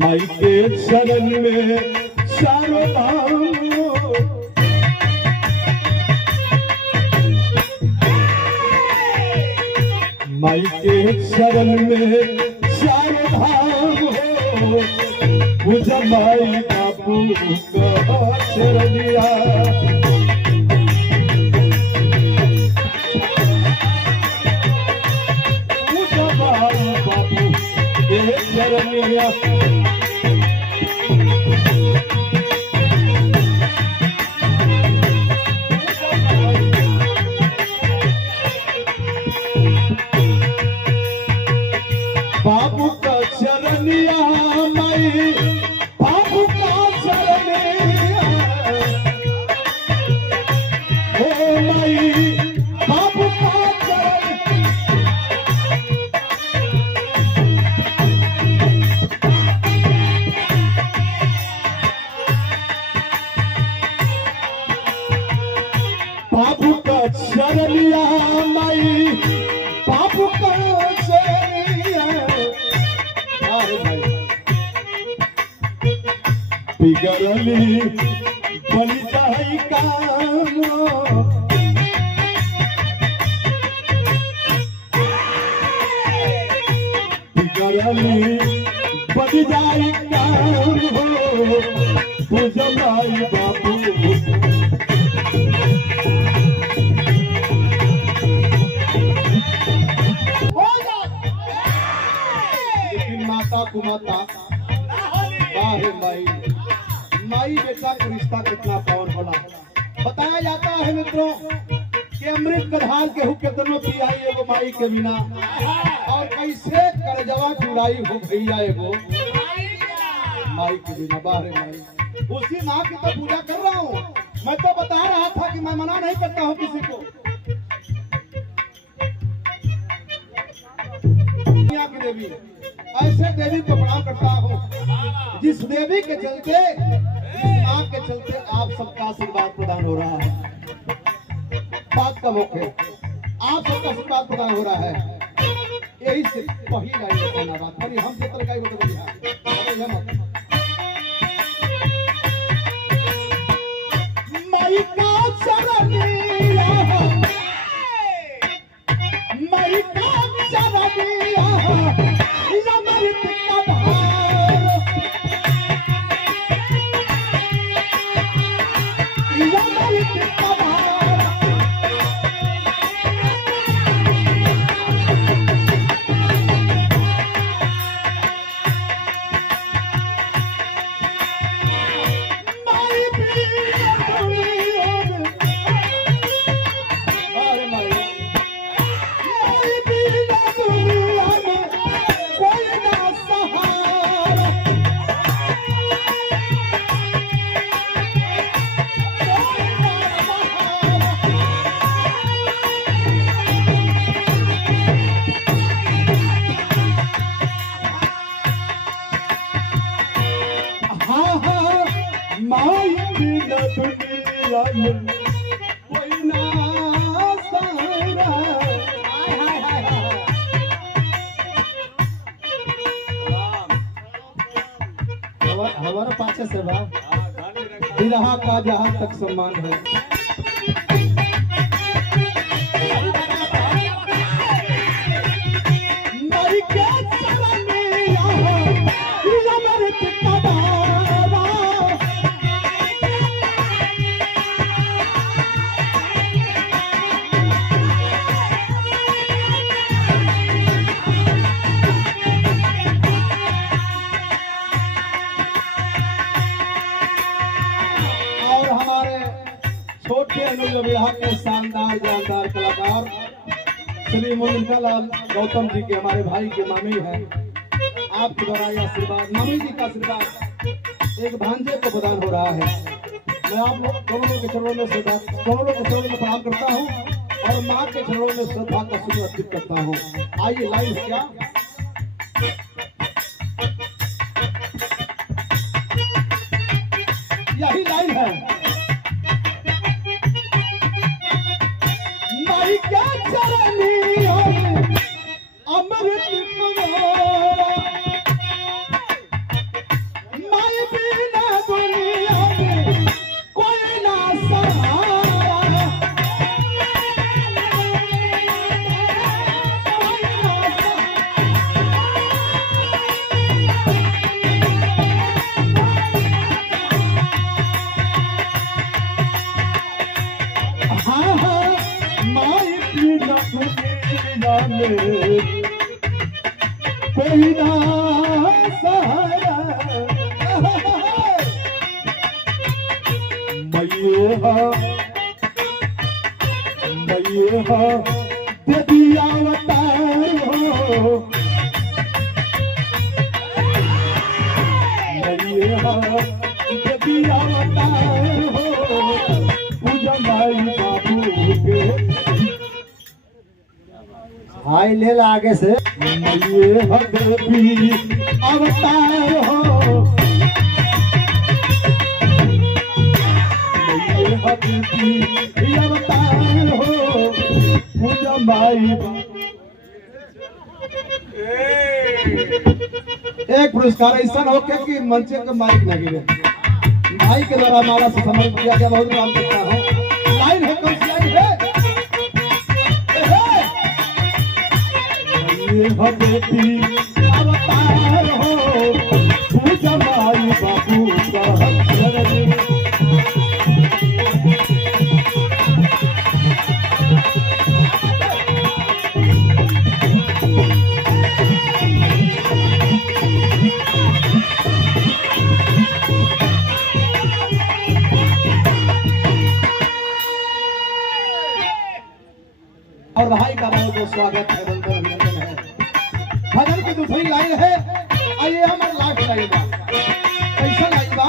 माई के शरण में चारों धाम माई के शरण में चारों धाम हो पूजा माई बापू का शरणिया पूजा माई बापू के शरणिया बाबू का चरनिया माई बाबू का चरनिया हो माई बाबू का चरण बाबू का चरनिया माई बाबू का बिगड़ली बन जाई काम बिगड़ली बन जाई काम हो बुझाई बाबू लेकिन माता कुमाता बाहे माई माई बेटा का रिश्ता कितना पावन होला बताया जाता है मित्रों कि अमृत कधार के हु कितनो पियाई एगो माई के बिना और कैसे करजवा जुड़ाई हो भैया एगो माई के बिना बाहर माई उसी माँ की तो पूजा कर रहा हूँ मैं तो बता रहा था कि मैं मना नहीं करता हूँ किसी को दुनिया की देवी ऐसे देवी को प्रणाम करता हूँ जिस देवी के चलते माँ के चलते आप सबका आशीर्वाद प्रदान हो रहा है बात का मुख्य आप सबका आशीर्वाद प्रदान हो रहा है यही से वही लाइन कहना बात पर हम क्षेत्र का माई का चरनिया माई का चरनिया माई बिना दुनिया में कोई ना सहारा हमारा पाछे से बा बिरहा का जहाँ तक सम्मान है माई के चरण में छोटे अनुज विवाह के शानदार जानदार कलाकार श्री मोनिकालाल गौतम जी के हमारे भाई के मामी हैं आपके द्वारा यह आशीर्वाद मामी जी का आशीर्वाद एक भांजे को प्रदान हो रहा है मैं आप लोग दोनों के चरणों में श्रद्धा दोनों के चरणों में प्रणाम करता हूँ और माँ के चरणों में श्रद्धा का सुन अर्पित करता हूँ आइए लाइव क्या यही लाइन है माई क्या चरनी में कोई ना सहारा मैया दे दिया अवतार हो मैया दे दिया अवतार हो पूजा माई बाबू के हाय ले ला आगे से मैया देवी अवतार हो अवतार हो पूजा माई एक पुरस्कार ऐसा हो क्या कि मंचे के माइक न गिरे भाई के द्वारा माला से समर्पित किया गया बहुत नाम करता हूँ लाइन है कौन सी लाइन है बेटी अवतार हो पूजा माई बाबू का और भाई का बहुत स्वागत है अभिनंदन है भजन की दूसरी लाइन है आइए हमारे लास्ट लाइन बा कैसा लाइन बा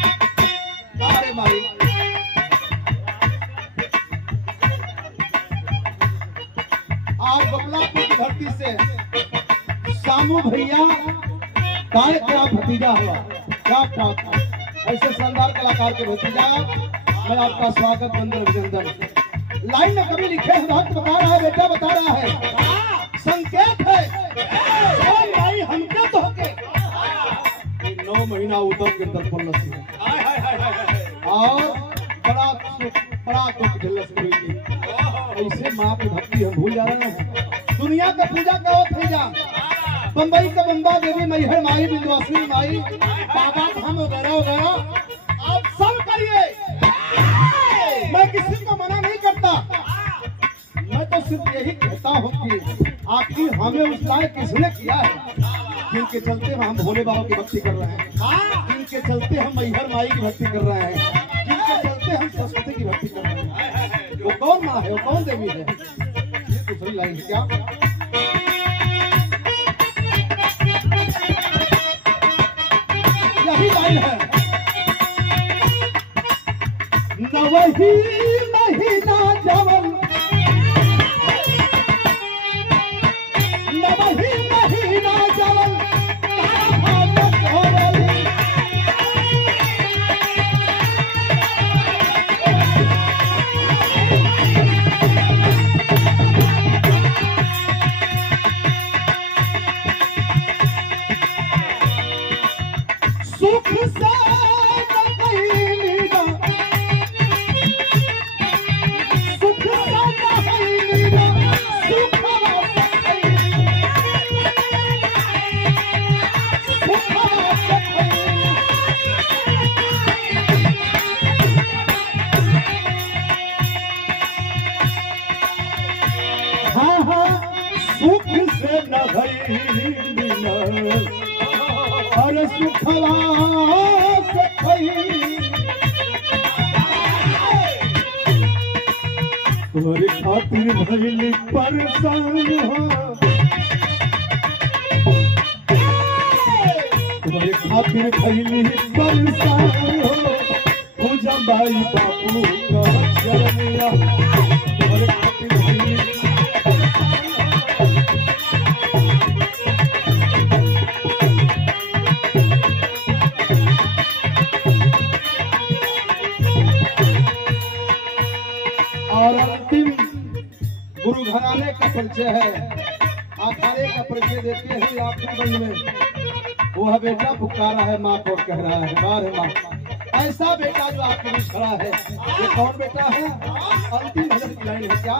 अरे भाई आज बबलापुर की धरती से सामू भैया काय क्या भतीजा हुआ क्या बात है ऐसे शानदार कलाकार के भतीजा मैं आपका स्वागत वंदन अभिनंदन लाइन में कभी लिखे हैं भक्त बता रहा है बेटा बता रहा है संकेत है भाई हमके तो होके 9 महीना उदम के दर्पण और बड़ा दुख झेलस हुई ऐसे माँ की भक्ति हम भूल जा रहे हैं दुनिया का पूजा का थे जा बम्बई का बम्बा देवी मैहर माई विंध्यवासिनी माई बाबा धाम वगैरह वगैरह आप सब करिए मैं किसी को मना नहीं करता मैं तो सिर्फ यही कहता हूँ कि आखिर हमें उस लायक किसने किया है जिनके चलते हम भोले बाबा की भक्ति कर रहे हैं जिनके चलते हम मैहर माई की भक्ति कर रहे हैं जिनके चलते हम सरस्वती की भक्ति कर रहे हैं वो कौन माँ है वो कौन देवी है ये दूसरी लाइन क्या है न वही महीना जवन न वही महीना जवन सुख से न अरे सुखवा से तुम्हारे खातिर भइली परेशान हो तुम्हारे खातिर भइली परेशान हो पूजा माई बापू का शरणिया तुम्हारे खातिर भइली और अंतिम गुरु घराने का परिचय है आखाड़े का परिचय देते हैं आखिरी बंद में वो है बेटा पुकारा है माँ को कह रहा है बार है माँ ऐसा बेटा जो आपके बीच खड़ा है ये कौन बेटा है अंतिम भजन की लाइन है क्या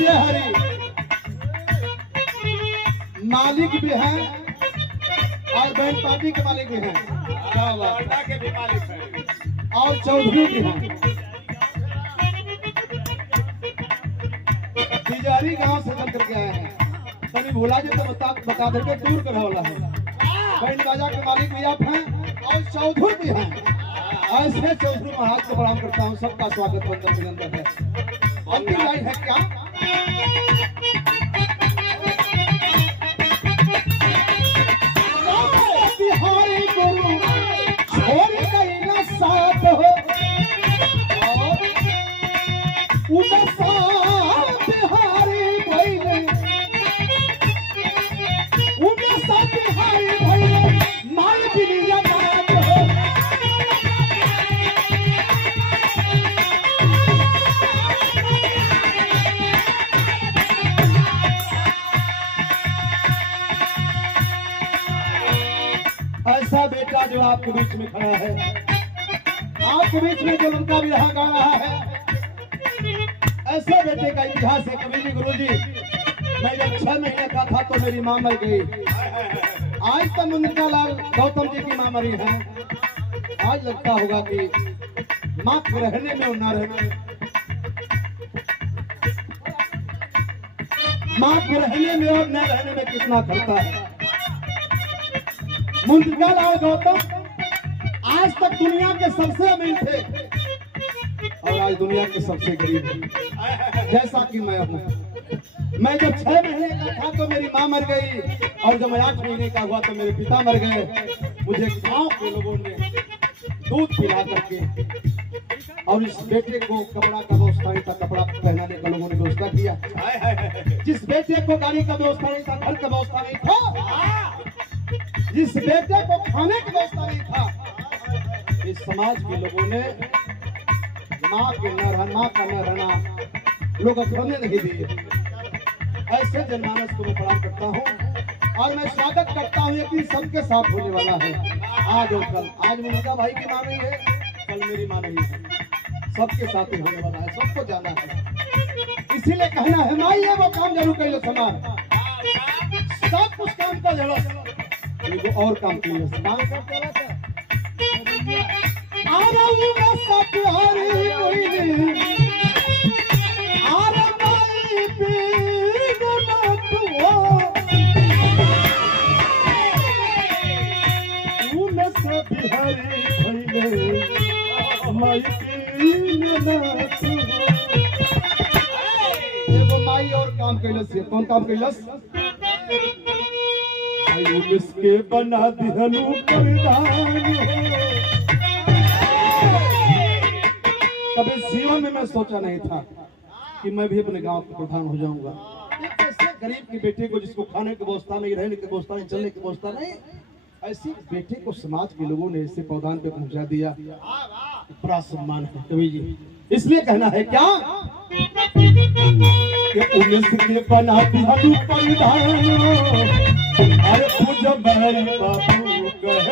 विजय हरी मालिक भी हैं और बैंड पार्टी के मालिक भी हैं, क्या बात है, के भी मालिक हैं और चौधरी भी हैं। तिजारी गांव से चल करके आए हैं। तनी भोला जी तो बता देंगे दूर कर वाला है। बैंड बाजा के मालिक भी आप हैं और चौधरी भी हैं। ऐसे चौधरी महाराज को प्रणाम करता हूँ। सबका स्वागत वंदन अभिनंदन है। अंतिम लाइन है क्या? बिहारी गुरु छोड़ गई न साथ हो बिहारी भैले बिहारी भैले माई बिलिया बात हो। ऐसा बेटा जो आपके बीच में खड़ा है, आपके बीच में जो उनका विरह गा रहा है, ऐसे बेटे का इतिहास है। कबीर जी गुरु जी, मैं जब 6 महीने का था तो मेरी मां मर गई। आज तक मुनिका लाल गौतम जी की मां मरी है। आज लगता होगा कि मां के रहने में और न रहने में, मां के रहने में और न रहने में कितना खर्चा है। मुनिका लाल गौतम आज तक दुनिया के सबसे अमीर थे और आज दुनिया के सबसे गरीब हैं, जैसा कि मैं हूँ। मैं जब 6 महीने का था तो मेरी माँ मर गई और जब मैं 8 महीने का हुआ तो मेरे पिता मर गए। मुझे गांव के लोगों ने दूध पिला करके और इस बेटे को कपड़ा का व्यवस्था नहीं था, कपड़ा पहनाने का लोगों ने व्यवस्था किया। जिस बेटे को गाड़ी का व्यवस्था नहीं था, घर का व्यवस्था नहीं था, जिस बेटे को खाने की व्यवस्था नहीं था, इस समाज के लोगों ने माँ के न रहना, माँ का न रहना लोग करने नहीं दिए। ऐसे जनमानस को मैं प्रणाम करता हूँ और मैं स्वागत करता हूँ। यकीन सबके साथ होने वाला है आज और कल। आज मुनिका भाई की माँ नहीं है, कल मेरी माँ नहीं है, सबके साथ ही होने वाला है, सबको जाना है। इसीलिए कहना है माई है वो काम जरूर कर लो, समाज सब कुछ काम का जरूरत और काम की काम करते माई और काम कैलस। कौन काम कैलस? इसके बना दिहनु परिधान हो। कभी जीवन में मैं सोचा नहीं था कि मैं भी अपने गांव का प्रधान हो जाऊंगा। एक ऐसे गरीब के बेटे को जिसको खाने की व्यवस्था नहीं, रहने की व्यवस्था नहीं, चलने की व्यवस्था नहीं, ऐसे बेटे को समाज के लोगों ने ऐसे पौधान पे पहुंचा दिया। बड़ा सम्मान है कवि जी। इसलिए कहना है क्या कि के बना दिहनु परिधान, अरे पूजा बाबू कह